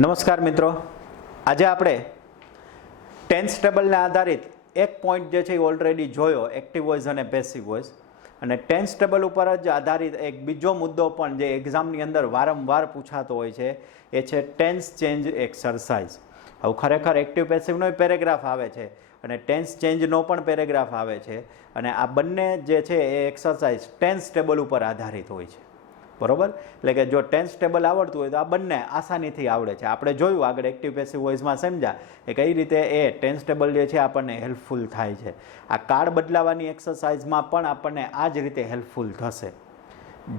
નમસ્કાર મિત્રો, આજે આપણે ટેન્સ ટેબલને આધારિત એક પોઈન્ટ જે છે એ ઓલરેડી જોયો, એક્ટિવ વોઇસ અને પેસિવ વોઇસ. અને ટેન્સ ટેબલ ઉપર જ આધારિત એક બીજો મુદ્દો પણ જે એક્ઝામની અંદર વારંવાર પૂછાતો હોય છે એ છે ટેન્સ ચેન્જ એક્સરસાઇઝ. હવે ખરેખર એક્ટિવ પેસિવનો પેરેગ્રાફ આવે છે અને ટેન્સ ચેન્જનો પણ પેરેગ્રાફ આવે છે અને આ બંને જે છે એ એક્સરસાઇઝ ટેન્સ ટેબલ ઉપર આધારિત હોય છે. બરોબર, એટલે કે જો ટેન્સ ટેબલ આવડતું હોય તો આ બંને આસાનીથી આવડે છે. આપણે જોયું આગળ એક્ટિવ પેસિવ વોઇસમાં સમજ્યા કે કઈ રીતે એ ટેન્સ ટેબલ જે છે આપણને હેલ્પફુલ થાય છે. આ કાર્ડ બદલાવાની એક્સરસાઇઝમાં પણ આપણને આ જ રીતે હેલ્પફુલ થશે.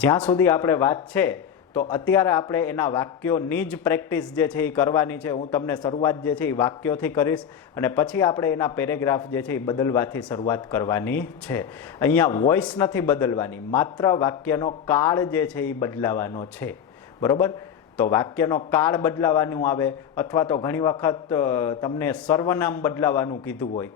જ્યાં સુધી આપણે વાત છે તો અત્યારે આપણે એના વાક્યોની જ પ્રેક્ટિસ જે છે એ કરવાની છે. હું તમને શરૂઆત જે છે એ વાક્યોથી કરીશ અને પછી આપણે એના પેરેગ્રાફ જે છે એ બદલવાથી શરૂઆત કરવાની છે. અહીંયા વોઇસ નથી બદલવાની, માત્ર વાક્યનો કાળ જે છે એ બદલાવાનો છે. બરોબર, તો વાક્યનો કાળ બદલાવાનું આવે અથવા તો ઘણી વખત તમને સર્વનામ બદલાવાનું કીધું હોય.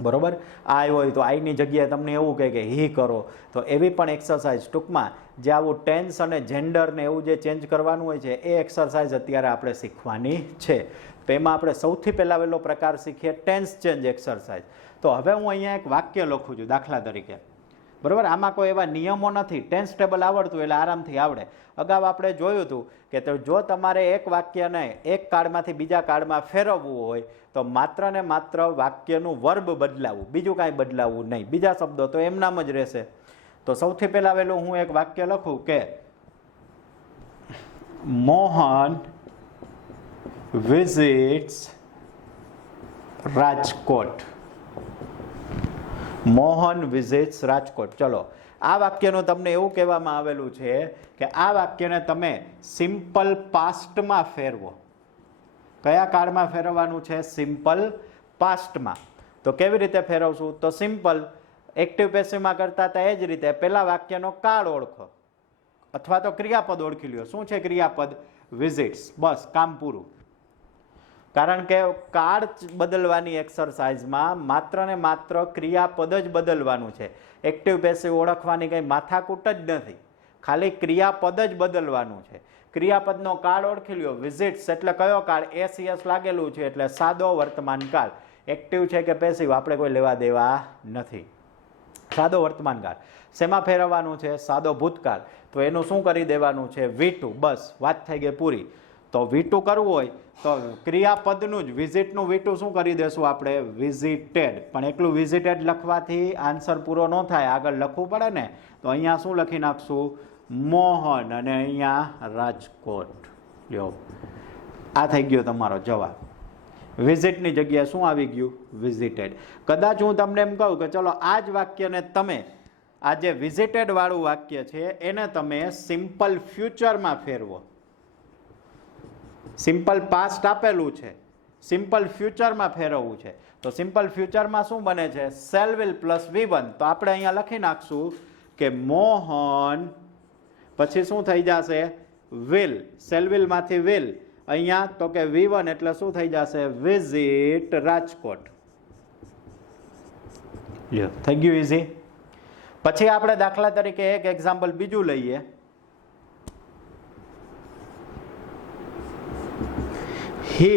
બરોબર, આઈ હોય તો આઈની જગ્યાએ તમને એવું કહે કે હી કરો, તો એવી પણ એક્સરસાઇઝ ટૂંકમાં જે આવું ટેન્સ અને જેન્ડર ને એવું જે ચેન્જ કરવાનું હોય છે એ એક્સરસાઇઝ અત્યારે આપણે શીખવાની છે. તો એમાં આપણે સૌથી પહેલા વહેલો પ્રકાર શીખીએ ટેન્સ ચેન્જ એક્સરસાઇઝ. તો હવે હું અહીંયા એક વાક્ય લખું છું દાખલા તરીકે. બરાબર, આમાં કોઈ એવા નિયમો નથી. ટેન્સ ટેબલ આવડતું એટલે આરામથી આવડે. અગાઉ આપણે જોયું હતું કે જો તમારે એક વાક્યને એક કાળમાંથી બીજા કાળમાં ફેરવવું હોય તો માત્ર ને માત્ર વાક્યનું વર્બ બદલાવવું, બીજું કાંઈ બદલાવવું નહીં. બીજા શબ્દો તો એમનામ જ રહેશે. તો સૌથી પહેલા વહેલું હું એક વાક્ય લખું કે મોહન વિઝિટ્સ રાજકોટ. મોહન વિઝિટ્સ રાજકોટ. ચલો, આ વાક્યનું તમને એવું કહેવામાં આવેલું છે કે આ વાક્યને તમે સિમ્પલ પાસ્ટમાં ફેરવો. કયા કાળમાં ફેરવવાનું છે? સિમ્પલ પાસ્ટમાં. તો કેવી રીતે ફેરવશું? તો સિમ્પલ એક્ટિવ પેસિવમાં કરતા હતા એ જ રીતે પહેલા વાક્યનો કાળ ઓળખો અથવા તો ક્રિયાપદ ઓળખી લ્યો. શું છે ક્રિયાપદ? વિઝિટ્સ. બસ, કામ પૂરું. કારણ કે કાળ બદલવાની એક્સરસાઇઝમાં માત્ર ને માત્ર ક્રિયાપદ જ બદલવાનું છે. એક્ટિવ પેસિવ ઓળખવાની કંઈ માથાકૂટ જ નથી, ખાલી ક્રિયાપદ જ બદલવાનું છે. ક્રિયાપદનો કાળ ઓળખી લ્યો. વિઝિટ્સ એટલે કયો કાળ? એસ લાગેલું છે એટલે સાદો વર્તમાન કાળ. એક્ટિવ છે કે પેસિવ આપણે કોઈ લેવા દેવા નથી. સાદો વર્તમાન કાળ. શેમાં ફેરવવાનું છે? સાદો ભૂતકાળ. તો એનું શું કરી દેવાનું છે? V2. બસ, વાત થઈ ગઈ પૂરી. તો V2 કરવું હોય તો ક્રિયાપદનું જ વિઝિટનું V2 શું કરી દેશું આપણે? વિઝિટેડ. પણ એકલું વિઝિટેડ લખવાથી આન્સર પૂરો ન થાય, આગળ લખવું પડે ને. તો અહીંયા શું લખી નાખશું? મોહન અને અહીંયા રાજકોટ. લ્યો, આ થઈ ગયો તમારો જવાબ. વિઝિટની જગ્યાએ શું આવી ગયું? વિઝિટેડ. કદાચ હું તમને એમ કહું કે ચલો આ જ વાક્યને તમે આ જે વિઝિટેડ વાળું વાક્ય છે એને તમે સિમ્પલ ફ્યુચરમાં ફેરવો. સિમ્પલ પાસ્ટ આપેલું છે, સિમ્પલ ફ્યુચરમાં ફેરવવું છે. તો સિમ્પલ ફ્યુચરમાં શું બને છે? Shall will plus V1. તો આપણે અહીંયા લખી નાખશું કે મોહન પછી શું થઈ જશે? વિલ. શેલ વિલ માંથી વિલ. અહીંયા તો કે V1 એટલે શું થઈ જશે? વિઝિટ રાજકોટ. થઈ ગયું ઇઝી. પછી આપણે દાખલા તરીકે એક એક્ઝામ્પલ બીજું લઈએ. He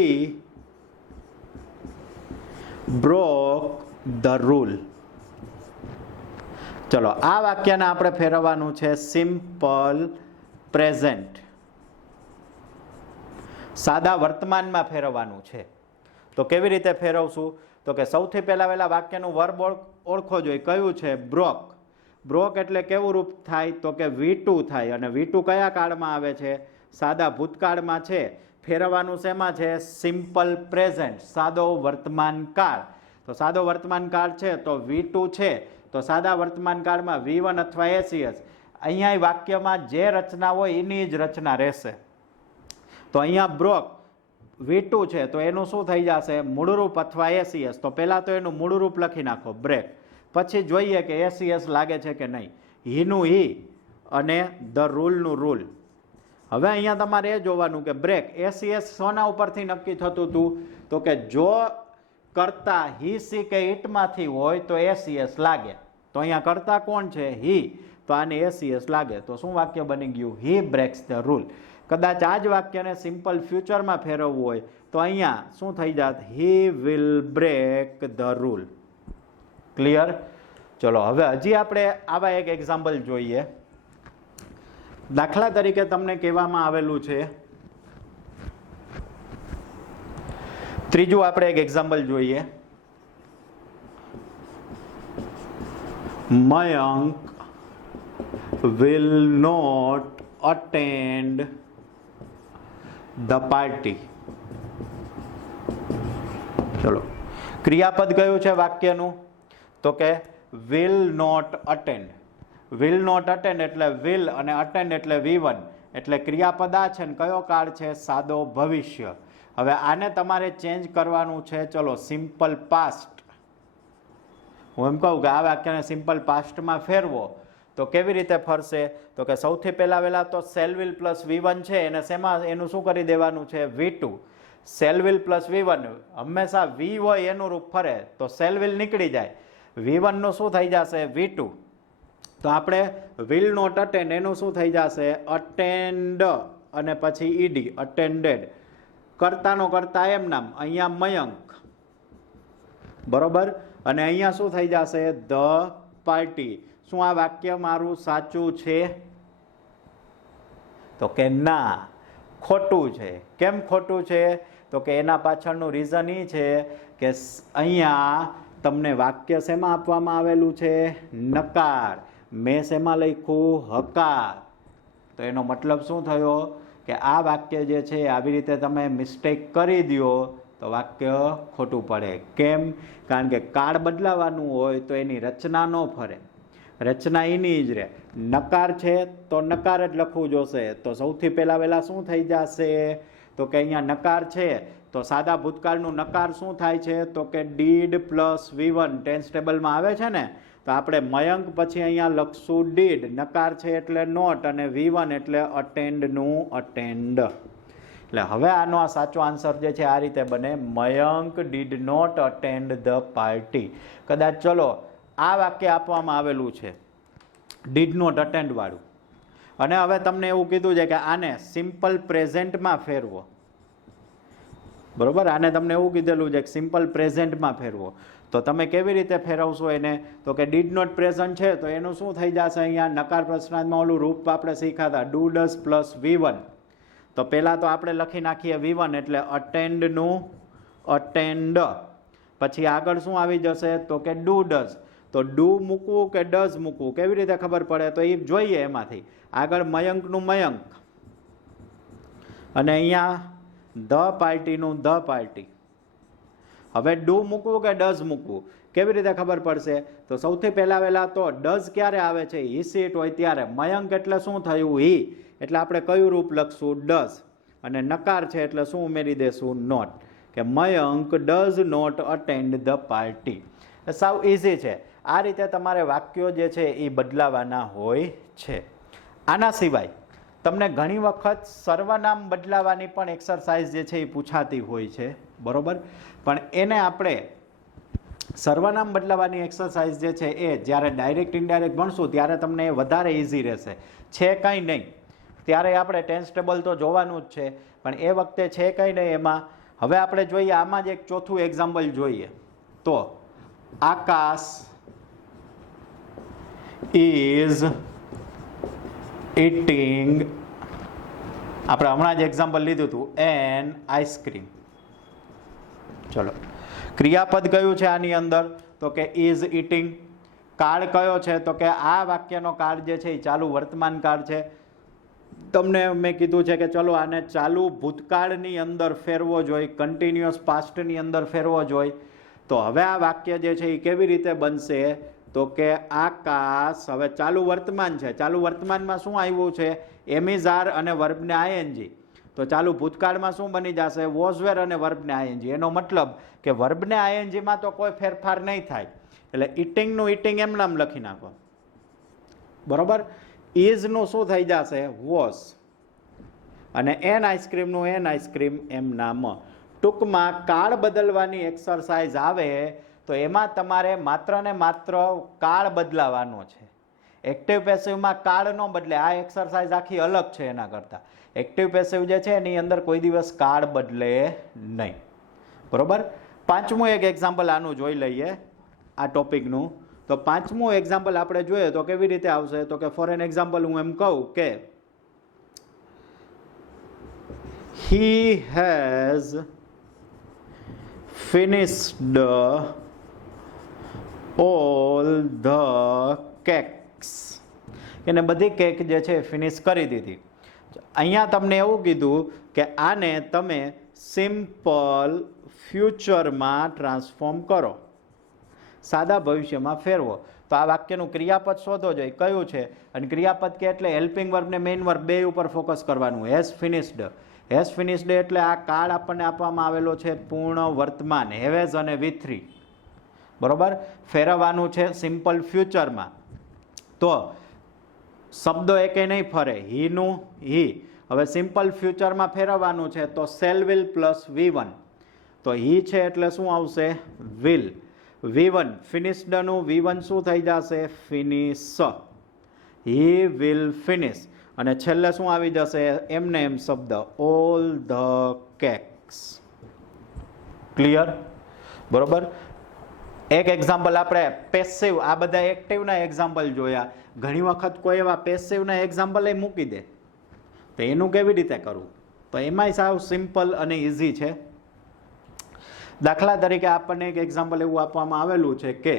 broke the rule. ચલો, આ વાક્યને આપણે ફેરવવાનું છે સિમ્પલ પ્રેઝન્ટ. સાદા વર્તમાનમાં ફેરવવાનું છે. તો કેવી રીતે ફેરવશું? તો કે સૌથી પહેલા વહેલા વાક્યનું વર્બ ઓળખો જોઈએ. કયું છે? બ્રોક. બ્રોક એટલે કેવું રૂપ થાય? તો કે V2 થાય. અને V2 કયા કાળમાં આવે છે? સાદા ભૂતકાળમાં છે. ફેરવવાનું શેમાં છે? સિમ્પલ પ્રેઝન્ટ, સાદો વર્તમાન કાળ. તો સાદો વર્તમાન કાળ છે તો V2 છે. તો સાદા વર્તમાન કાળમાં V1 અથવા એસ. અહીંયા વાક્યમાં જે રચના હોય એની જ રચના રહેશે. તો અહીંયા બ્રોક V2 છે તો એનું શું થઈ જશે? મૂળરૂપ અથવા એસ. તો પહેલા તો એનું મૂળરૂપ લખી નાખો, બ્રેક. પછી જોઈએ કે એસ લાગે છે કે નહીં. હીનું હી અને ધ રૂલનું રૂલ. હવે અહીંયા તમારે એ જોવાનું કે બ્રેક એસ સોના ઉપરથી નક્કી થતું હતું? તો કે જો કરતા હી સી કે ઇટમાંથી હોય તો એસ લાગે. તો અહીંયા કરતા કોણ છે? હી. તો આને એસ લાગે. તો શું વાક્ય બની ગયું? હી બ્રેક્સ ધ રૂલ. કદાચ આ જ વાક્યને સિમ્પલ ફ્યુચરમાં ફેરવવું હોય તો અહીંયા શું થઈ જાત? He will break the rule. Clear? ચલો હવે હજી આપણે આવા એક એક્ઝામ્પલ જોઈએ. દાખલા તરીકે તમને કહેવામાં આવેલું છે, ત્રીજું આપણે એક એક્ઝામ્પલ જોઈએ. Mayank will not attend the party. ચલો, ક્રિયાપદ કયું છે વાક્યનું? તો કે will not attend. will not attend એટલે will અને attend એટલે V1, એટલે ક્રિયાપદ આ છે ને કયો કાળ છે? સાદો ભવિષ્ય. હવે આને તમારે ચેન્જ કરવાનું છે. ચલો, સિમ્પલ પાસ્ટ. હું એમ કહું કે આ વાક્યને સિમ્પલ પાસ્ટમાં ફેરવો તો કેવી રીતે ફરશે? તો કે સૌથી પહેલા તો સેલ વિલ પ્લસ V1 છે એને શેમાં એનું શું કરી દેવાનું છે? V2. Cell will plus V1 હંમેશા V હોય એનું રૂપ ફરે તો સેલ વિલ નીકળી જાય, V1 નું શું થઈ જશે? V2. તો આપણે વિલ નોટ અટેન્ડ એનું શું થઈ જશે? અટેન્ડ અને પછી ઈડી, અટેન્ડેડ. કરતાનો કરતા એમ નામ, અહીંયા મયંક, બરોબર. અને અહીંયા શું થઈ જશે? The party. શું આ વાક્ય મારું સાચું છે? તો કે ના, ખોટું છે. કેમ ખોટું છે? તો કે એના પાછળનું રીઝન એ છે કે અહીંયા તમને વાક્ય શેમાં આપવામાં આવેલું છે? નકાર. મેં શેમાં લખ્યું? હકાર. તો એનો મતલબ શું થયો? કે આ વાક્ય જે છે આવી રીતે તમે મિસ્ટેક કરી દો તો વાક્ય ખોટું પડે. કેમ? કારણ કે કાળ બદલાવાનું હોય તો એની રચના ન ફરે, રચના એની જ રહે. નકાર છે તો નકાર જ લખવું જોશે. તો સૌથી પહેલા શું થઈ જશે? તો કે અહીંયા નકાર છે તો સાદા ભૂતકાળનું નકાર શું થાય છે? તો કે ડીડ પ્લસ V1 ટેન્સ ટેબલમાં આવે છે ને, તો આપણે મયંક પછી અહીંયા લખશું ડીડ. નકાર છે એટલે નોટ અને V1 એટલે અટેન્ડનું અટેન્ડ. એટલે હવે આનો આ સાચો આન્સર જે છે આ રીતે બને, Mayank did not attend the party. કદાચ ચલો આ વાક્ય આપવામાં આવેલું છે ડીડ નોટ અટેન્ડ વાળું, અને હવે તમને એવું કીધું છે કે આને સિમ્પલ પ્રેઝન્ટમાં ફેરવો, બરોબર. આને તમને એવું કીધેલું છે કે સિમ્પલ પ્રેઝન્ટમાં ફેરવો. તો તમે કેવી રીતે ફેરવશો એને? તો કે ડીડ નોટ પ્રેઝન્ટ છે તો એનું શું થઈ જશે? અહીંયા નકાર પ્રશ્નાર્થમાં ઓલું રૂપ આપણે શીખાતા ડુ ડઝ પ્લસ V1. તો પહેલાં તો આપણે લખી નાખીએ V1 એટલે અટેન્ડનું અટેન્ડ. પછી આગળ શું આવી જશે? તો કે ડુ ડઝ. તો ડુ મૂકવું કે ડઝ મૂકવું કેવી રીતે ખબર પડે? તો એ જોઈએ. એમાંથી આગળ મયંકનું મયંક અને અહીંયા ધ પાર્ટીનું ધ પાર્ટી. હવે ડુ મૂકવું કે ડઝ મૂકવું કેવી રીતે ખબર પડશે? તો સૌથી પહેલા તો ડઝ ક્યારે આવે છે? હી સીટ હોય ત્યારે. મયંક એટલે શું થયું? હી. એટલે આપણે કયું રૂપ લખશું? ડઝ. અને નકાર છે એટલે શું ઉમેરી દેશું? નોટ. કે Mayank does not attend the party. સાવ ઇઝી છે. આ રીતે તમારે વાક્યો જે છે એ બદલાવાના હોય છે. આના સિવાય તમને ઘણી વખત સર્વનામ બદલાવાની પણ એક્સરસાઇઝ જે છે એ પૂછાતી હોય છે, બરોબર. પણ એને આપણે સર્વનામ બદલાવાની એક્સરસાઇઝ જે છે એ જ્યારે ડાયરેક્ટ ઇનડાયરેક્ટ ભણશું ત્યારે તમને એ વધારે ઇઝી રહેશે. છે કંઈ નહીં ત્યારે આપણે ટેન્સ ટેબલ તો જોવાનું જ છે, પણ એ વખતે છે કંઈ નહીં એમાં. હવે આપણે જોઈએ આમાં જ એક ચોથું એક્ઝામ્પલ જોઈએ. તો આકાશ ઇઝ eating, આપણે હમણાં જ એક્ઝામ્પલ લીધું હતું, એન આઈસ્ક્રીમ. ચલો, ક્રિયાપદ કયું છે આની અંદર? તો કે ઇઝ ઇટિંગ. કાળ કયો છે? તો કે આ વાક્યનો કાળ જે છે એ ચાલુ વર્તમાન કાળ છે. તમને મેં કીધું છે કે ચલો આને ચાલુ ભૂતકાળની અંદર ફેરવો જોઈએ, કન્ટિન્યુઅસ પાસ્ટની અંદર ફેરવો જોઈએ. તો હવે આ વાક્ય જે છે એ કેવી રીતે બનશે? તો કે આકાશ હવે ચાલુ વર્તમાન છે. ચાલુ વર્તમાનમાં શું આવ્યું છે? એમિઝાર અને વર્બને આઈએનજી. તો ચાલુ ભૂતકાળમાં શું બની જશે? વોઝવેર અને વર્બને આઈએનજી. એનો મતલબ કે વર્બને આઈએનજીમાં તો કોઈ ફેરફાર નહીં થાય. એટલે ઇટિંગનું ઇટિંગ એમ નામ લખી નાખો, બરોબર. ઇઝનું શું થઈ જશે? વોઝ. અને એન આઈસ્ક્રીમનું એન આઈસ્ક્રીમ એમ નામ. ટૂંકમાં કાળ બદલવાની એક્સરસાઇઝ આવે તો એમાં તમારે માત્ર ને માત્ર કાળ બદલાવાનો છે. એક્ટિવ પેસિવમાં કાળ ન બદલે, આ એક્સરસાઇઝ આખી અલગ છે એના કરતાં. એક્ટિવ પેસિવ જે છે એની અંદર કોઈ દિવસ કાળ બદલે નહીં. બરોબર. પાંચમું એક એક્ઝામ્પલ આનું જોઈ લઈએ, આ ટોપિકનું. તો પાંચમું એક્ઝામ્પલ આપણે જોઈએ તો કેવી રીતે આવશે, તો કે ફોર એન એક્ઝામ્પલ હું એમ કહું કે he has finished all the cakes. એને બધી કેક જે છે ફિનિશ કરી દીધી. અહીંયા તમને એવું કીધું કે આને તમે સિમ્પલ ફ્યુચરમાં ટ્રાન્સફોર્મ કરો, સાદા ભવિષ્યમાં ફેરવો. તો આ વાક્યનું ક્રિયાપદ શોધો જોઈએ કયું છે, અને ક્રિયાપદ કે એટલે હેલ્પિંગ વર્બ ને મેઇન વર્બ બે ઉપર ફોકસ કરવાનું. હેઝ ફિનિશ્ડ, હેઝ ફિનિશ્ડ એટલે આ કાળ આપણને આપવામાં આવેલો છે પૂર્ણ વર્તમાન, હેવેઝ અને V3. બરોબર. ફેરવવાનું છે સિમ્પલ ફ્યુચરમાં. તો શબ્દો એકે નહીં ફરે, હીનું હી. હવે સિમ્પલ ફ્યુચરમાં ફેરવવાનું છે તો શેલ વિલ પ્લસ V1. તો હી છે એટલે શું આવશે, વિલ. V1 ફિનિશ્ડનું V1 શું થઈ જશે, ફિનિશ. He will finish. અને છેલ્લે શું આવી જશે, એમને એમ શબ્દ, ઓલ ધ કેક્સ. ક્લિયર. બરોબર. એક એક્ઝામ્પલ આપણે પેસિવ, આ બધા એક્ટિવના એક્ઝામ્પલ જોયા. ઘણી વખત કોઈ એવા પેસિવના એક્ઝામ્પલ મૂકી દે, તો એનું કેવી રીતે કરવું, તો એમાંય સાવ સિમ્પલ અને ઇઝી છે. દાખલા તરીકે આપણને એક એક્ઝામ્પલ એવું આપવામાં આવેલું છે કે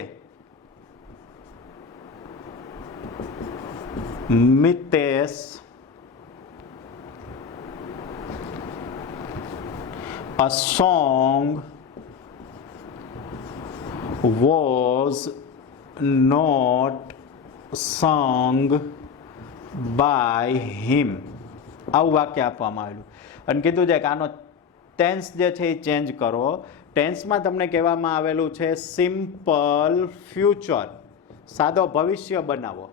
Mitesh a song was not sung by him. આવું વાક્ય આપવામાં આવેલું અને કીધું છે કે આનો ટેન્સ જે છે એ ચેન્જ કરો. ટેન્સમાં તમને કહેવામાં આવેલું છે સિમ્પલ ફ્યુચર, સાદો ભવિષ્ય બનાવો.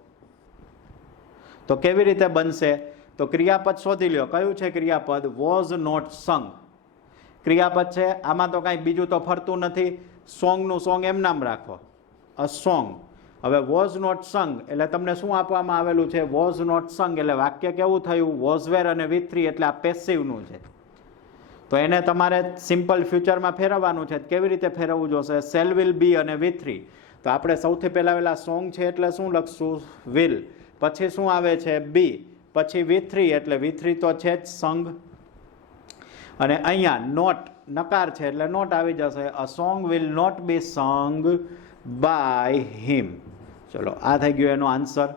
તો કેવી રીતે બનશે, તો ક્રિયાપદ શોધી લ્યો. કયું છે ક્રિયાપદ, વોઝ નોટ સંગ. ક્રિયાપદ છે, આમાં તો કાંઈ બીજું તો ફરતું નથી. સોંગનું સોંગ એમ નામ રાખો, અ સોંગ. હવે વોઝ નોટ સંગ એટલે તમને શું આપવામાં આવેલું છે, વોઝ નોટ સંગ એટલે વાક્ય કેવું થયું, વોઝ વેર અને V3 એટલે આ પેસિવનું છે. તો એને તમારે સિમ્પલ ફ્યુચરમાં ફેરવવાનું છે. કેવી રીતે ફેરવવું જોશે, સેલ વિલ બી અને V3. તો આપણે સૌથી પહેલાં પેલા સોંગ છે એટલે શું લખશું, વિલ. પછી શું આવે છે, બી. પછી V3 એટલે V3 તો છે જ, સંગ. અને અહીંયા નોટ નકાર છે એટલે નોટ આવી જશે. A song will not be sung by હિમ. ચલો, આ થઈ ગયો એનો આન્સર.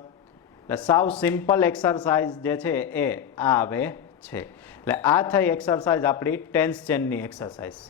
એટલે સાવ સિમ્પલ એક્સરસાઇઝ જે છે એ આ આવે છે. એટલે આ થઈ એક્સરસાઇઝ આપણી ટેન્સ ચેનની એક્સરસાઇઝ.